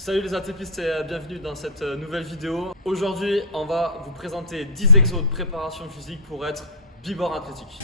Salut les athlétistes et bienvenue dans cette nouvelle vidéo. Aujourd'hui, on va vous présenter 10 exos de préparation physique pour être bibord athlétique.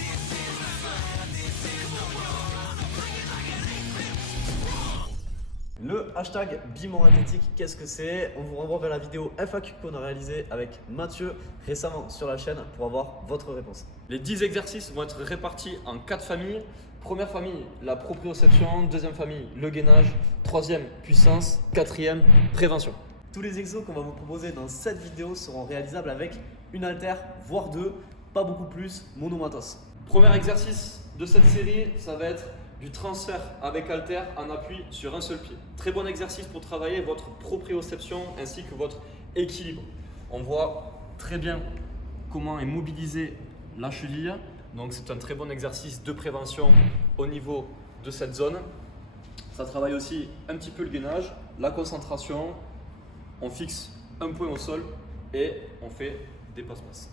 Le hashtag Bimor Athlétique, qu'est-ce que c'est? On vous renvoie vers la vidéo FAQ qu'on a réalisée avec Mathieu récemment sur la chaîne pour avoir votre réponse. Les 10 exercices vont être répartis en 4 familles. Première famille, la proprioception. Deuxième famille, le gainage. Troisième, puissance. Quatrième, prévention. Tous les exos qu'on va vous proposer dans cette vidéo seront réalisables avec une haltère, voire deux, pas beaucoup plus, monomatos. Premier exercice de cette série, ça va être du transfert avec haltère en appui sur un seul pied. Très bon exercice pour travailler votre proprioception ainsi que votre équilibre. On voit très bien comment est mobilisée la cheville. Donc c'est un très bon exercice de prévention au niveau de cette zone. Ça travaille aussi un petit peu le gainage, la concentration. On fixe un point au sol et on fait des passe-passe.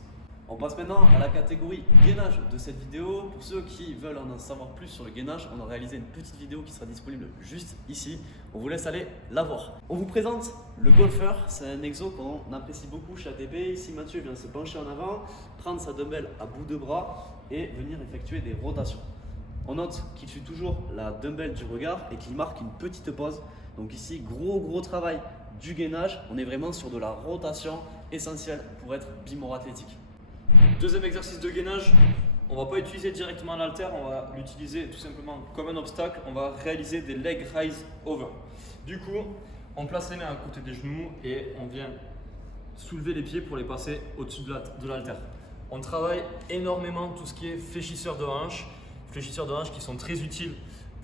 On passe maintenant à la catégorie gainage de cette vidéo. Pour ceux qui veulent en savoir plus sur le gainage, on a réalisé une petite vidéo qui sera disponible juste ici. On vous laisse aller la voir. On vous présente le golfeur. C'est un exo qu'on apprécie beaucoup chez ATP. Ici, Mathieu vient se pencher en avant, prendre sa dumbbell à bout de bras et venir effectuer des rotations. On note qu'il suit toujours la dumbbell du regard et qu'il marque une petite pause. Donc ici, gros travail du gainage. On est vraiment sur de la rotation essentielle pour être bimor athlétique. Deuxième exercice de gainage, on ne va pas utiliser directement l'haltère, on va l'utiliser tout simplement comme un obstacle. On va réaliser des leg rise over. Du coup, on place les mains à côté des genoux et on vient soulever les pieds pour les passer au-dessus de l'haltère. On travaille énormément tout ce qui est fléchisseurs de hanches qui sont très utiles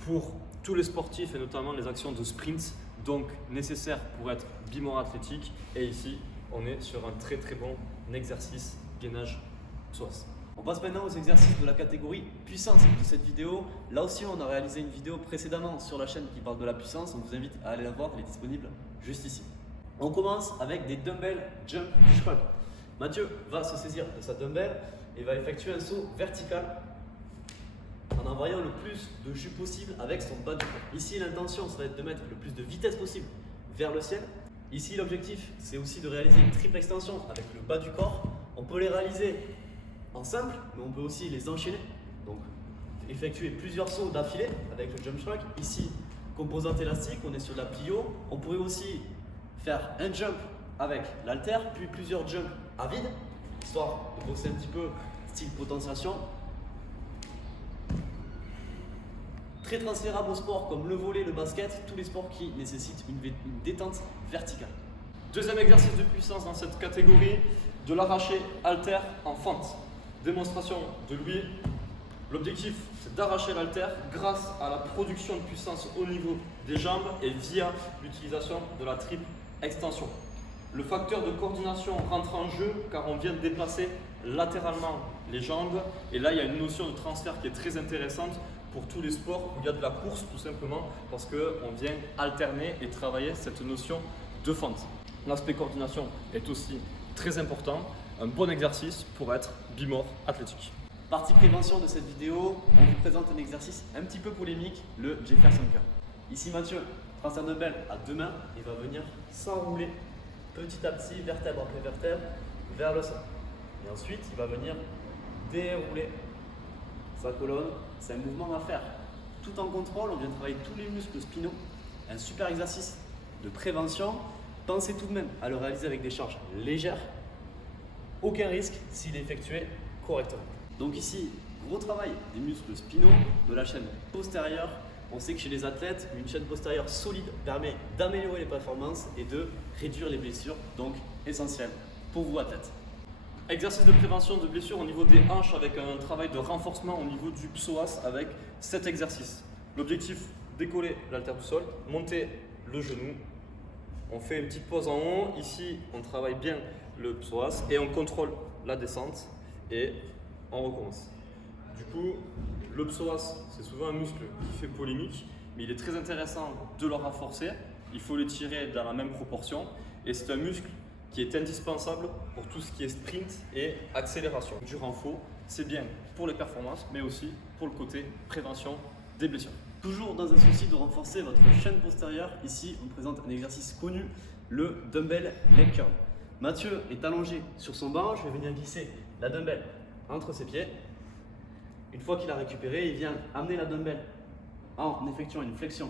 pour tous les sportifs et notamment les actions de sprint, donc nécessaires pour être bimor athlétique. Et ici, on est sur un très bon exercice gainage psoas. On passe maintenant aux exercices de la catégorie puissance de cette vidéo. Là aussi, on a réalisé une vidéo précédemment sur la chaîne qui parle de la puissance. On vous invite à aller la voir, elle est disponible juste ici. On commence avec des dumbbell jump shrug. Mathieu va se saisir de sa dumbbell et va effectuer un saut vertical en envoyant le plus de jus possible avec son bas du corps. Ici, l'intention, ça va être de mettre le plus de vitesse possible vers le ciel. Ici, l'objectif, c'est aussi de réaliser une triple extension avec le bas du corps. On peut les réaliser en simple, mais on peut aussi les enchaîner. Donc, effectuer plusieurs sauts d'affilée avec le jump shrug. Ici, composante élastique, on est sur de la plio. On pourrait aussi faire un jump avec l'haltère, puis plusieurs jumps à vide, histoire de bosser un petit peu style potentiation. Très transférable aux sports comme le volley, le basket, tous les sports qui nécessitent une détente verticale. Deuxième exercice de puissance dans cette catégorie, de l'arraché haltère en fente. Démonstration de Louis. L'objectif, c'est d'arracher l'haltère grâce à la production de puissance au niveau des jambes et via l'utilisation de la triple extension. Le facteur de coordination rentre en jeu car on vient de déplacer latéralement les jambes et là il y a une notion de transfert qui est très intéressante pour tous les sports où il y a de la course tout simplement parce qu'on vient alterner et travailler cette notion de fente. L'aspect coordination est aussi très important, un bon exercice pour être bimor athlétique. Partie prévention de cette vidéo, on vous présente un exercice un petit peu polémique, le Jefferson Curl. Ici Mathieu prend sa dumbbell à deux mains et va venir s'enrouler petit à petit, vertèbre après vertèbre, vers le sol. Et ensuite, il va venir dérouler sa colonne. C'est un mouvement à faire tout en contrôle. On vient travailler tous les muscles spinaux. Un super exercice de prévention. Pensez tout de même à le réaliser avec des charges légères. Aucun risque s'il est effectué correctement. Donc ici, gros travail des muscles spinaux de la chaîne postérieure. On sait que chez les athlètes, une chaîne postérieure solide permet d'améliorer les performances et de réduire les blessures, donc essentiel pour vous athlètes. Exercice de prévention de blessures au niveau des hanches avec un travail de renforcement au niveau du psoas avec 7 exercices. L'objectif, décoller l'haltère du sol, monter le genou. On fait une petite pause en haut. Ici, on travaille bien le psoas et on contrôle la descente et on recommence. Du coup, le psoas, c'est souvent un muscle qui fait polémique, mais il est très intéressant de le renforcer. Il faut le tirer dans la même proportion et c'est un muscle qui est indispensable pour tout ce qui est sprint et accélération. Du renfort, c'est bien pour les performances, mais aussi pour le côté prévention des blessures. Toujours dans un souci de renforcer votre chaîne postérieure, ici on présente un exercice connu, le dumbbell leg curl. Mathieu est allongé sur son banc, je vais venir glisser la dumbbell entre ses pieds. Une fois qu'il a récupéré, il vient amener la dumbbell en effectuant une flexion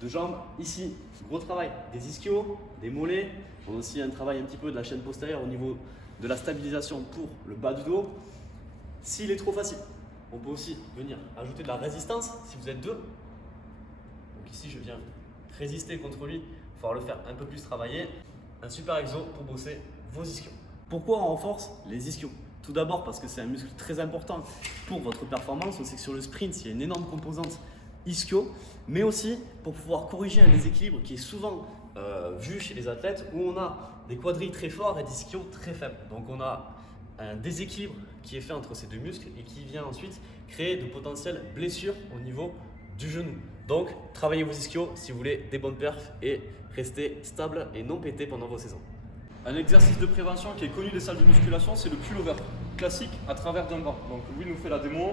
de jambes. Ici, gros travail des ischios, des mollets. On a aussi un travail un petit peu de la chaîne postérieure au niveau de la stabilisation pour le bas du dos. S'il est trop facile, on peut aussi venir ajouter de la résistance si vous êtes deux. Donc ici, je viens résister contre lui, il va falloir le faire un peu plus travailler. Un super exo pour bosser vos ischios. Pourquoi on renforce les ischios? Tout d'abord parce que c'est un muscle très important pour votre performance. On sait que sur le sprint, il y a une énorme composante ischio, mais aussi pour pouvoir corriger un déséquilibre qui est souvent vu chez les athlètes où on a des quadrilles très forts et des ischios très faibles. Donc on a un déséquilibre qui est fait entre ces deux muscles et qui vient ensuite créer de potentielles blessures au niveau du genou. Donc travaillez vos ischios si vous voulez des bonnes perfs et rester stable et non pété pendant vos saisons. Un exercice de prévention qui est connu des salles de musculation, c'est le pull-over, classique à travers d'un banc. Donc Louis nous fait la démo.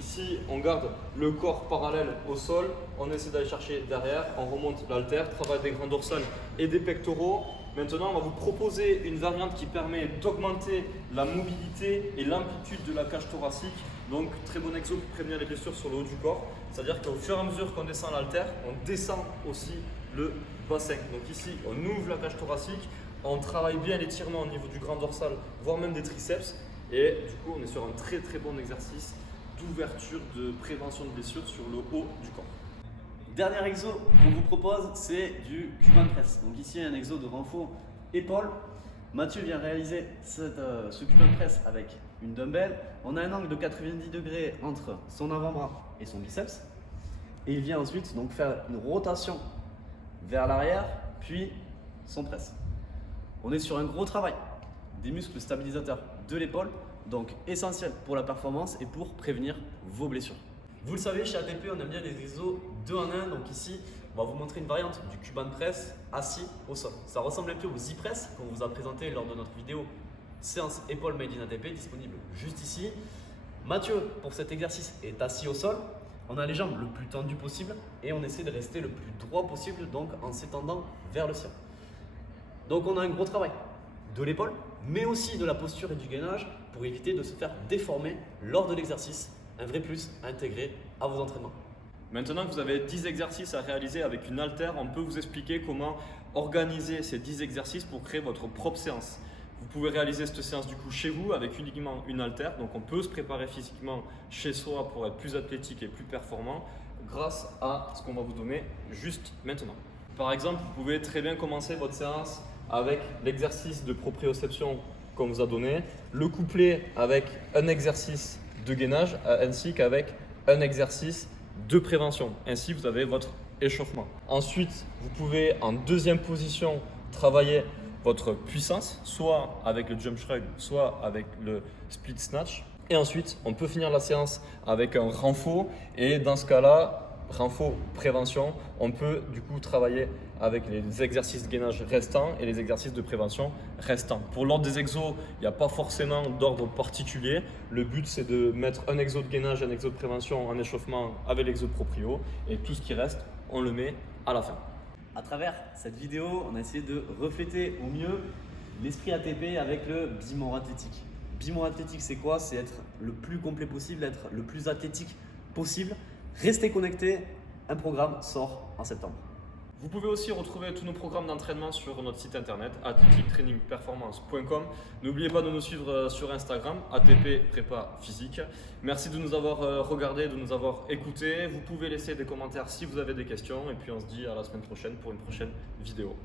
Ici, on garde le corps parallèle au sol, on essaie d'aller chercher derrière, on remonte l'haltère, travail des grands dorsales et des pectoraux. Maintenant, on va vous proposer une variante qui permet d'augmenter la mobilité et l'amplitude de la cage thoracique. Donc, très bon exo pour prévenir les blessures sur le haut du corps. C'est-à-dire qu'au fur et à mesure qu'on descend l'haltère, on descend aussi le bassin. Donc ici, on ouvre la cage thoracique, on travaille bien l'étirement au niveau du grand dorsal, voire même des triceps. Et du coup, on est sur un très très bon exercice d'ouverture de prévention de blessures sur le haut du corps. Dernier exo qu'on vous propose, c'est du Cuban press. Donc ici, un exo de renfort épaule. Mathieu vient réaliser ce Cuban press avec une dumbbell. On a un angle de 90 degrés entre son avant-bras et son biceps. Et il vient ensuite donc faire une rotation vers l'arrière, puis son press. On est sur un gros travail des muscles stabilisateurs de l'épaule, donc essentiel pour la performance et pour prévenir vos blessures. Vous le savez, chez ATP, on aime bien les exos 2 en 1. Donc ici, on va vous montrer une variante du Cuban press assis au sol. Ça ressemble un peu au Z-press qu'on vous a présenté lors de notre vidéo séance épaule made in ATP, disponible juste ici. Mathieu, pour cet exercice, est assis au sol. On a les jambes le plus tendues possible et on essaie de rester le plus droit possible, donc en s'étendant vers le ciel. Donc on a un gros travail de l'épaule, mais aussi de la posture et du gainage pour éviter de se faire déformer lors de l'exercice. Un vrai plus à intégrer à vos entraînements. Maintenant que vous avez 10 exercices à réaliser avec une haltère, on peut vous expliquer comment organiser ces 10 exercices pour créer votre propre séance. Vous pouvez réaliser cette séance du coup chez vous avec uniquement une haltère, donc on peut se préparer physiquement chez soi pour être plus athlétique et plus performant grâce à ce qu'on va vous donner juste maintenant. Par exemple, vous pouvez très bien commencer votre séance avec l'exercice de proprioception qu'on vous a donné, le coupler avec un exercice de gainage ainsi qu'avec un exercice de prévention. Ainsi, vous avez votre échauffement. Ensuite, vous pouvez en deuxième position travailler votre puissance, soit avec le jump shrug, soit avec le split snatch. Et ensuite, on peut finir la séance avec un renfort. Et dans ce cas-là, renfort prévention, on peut du coup travailler avec les exercices de gainage restants et les exercices de prévention restants. Pour l'ordre des exos, il n'y a pas forcément d'ordre particulier. Le but, c'est de mettre un exo de gainage, un exo de prévention, un échauffement avec l'exo de proprio et tout ce qui reste, on le met à la fin. À travers cette vidéo, on a essayé de refléter au mieux l'esprit ATP avec le bimon athlétique. Bimon athlétique, c'est quoi? C'est être le plus complet possible, être le plus athlétique possible. Restez connectés, un programme sort en septembre. Vous pouvez aussi retrouver tous nos programmes d'entraînement sur notre site internet athletictrainingperformance.com. N'oubliez pas de nous suivre sur Instagram, ATP Prépa Physique. Merci de nous avoir regardés, de nous avoir écoutés. Vous pouvez laisser des commentaires si vous avez des questions et puis on se dit à la semaine prochaine pour une prochaine vidéo.